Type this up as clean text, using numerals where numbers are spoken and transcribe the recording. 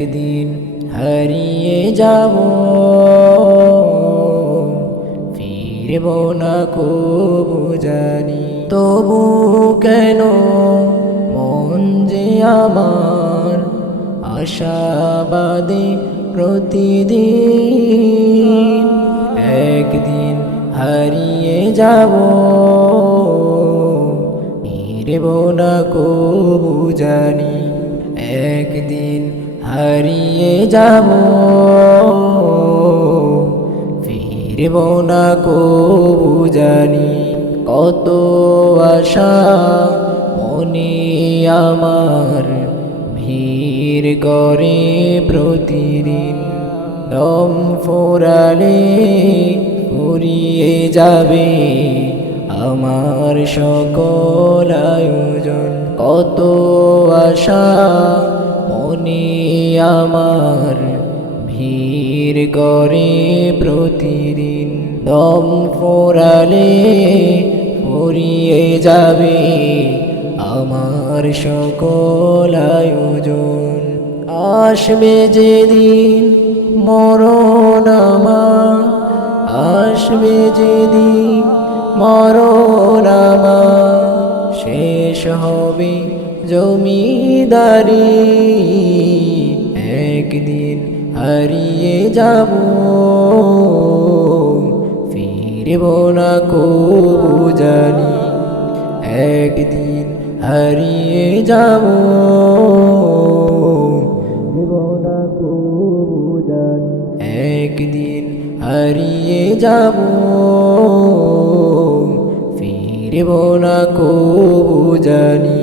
একদিন হারিয়ে যাব, ফিরব না কবু জানি। তবু কেন মন যে আমার আশাবাদী প্রতিদিন, একদিন হারিয়ে যাব, ফিরব না কবু জানি। একদিন হারিয়ে যাব, ফিরব না কবু জানি। কত আশা মনে আমার ভিড় করে প্রতিদিন, দম ফোরালে ফুরিয়ে যাবে আমার সকল আয়োজন। কত আশা মনে আমার ভিড় করে প্রতিদিন, দম ফোরালে ফুরিয়ে যাবে আমার সকল আয়োজন। আসবে যেদিন মরণ আমার, আসবে যেদিন মরণ আমার, শেষ হবে জমিদারি, একদিন হারিয়ে যাব, ফিরব না কবু জানি। একদিন হারিয়ে যাব, ফিরব না কবু জানি। একদিন হারিয়ে যাব, ফিরব না কবু জানি।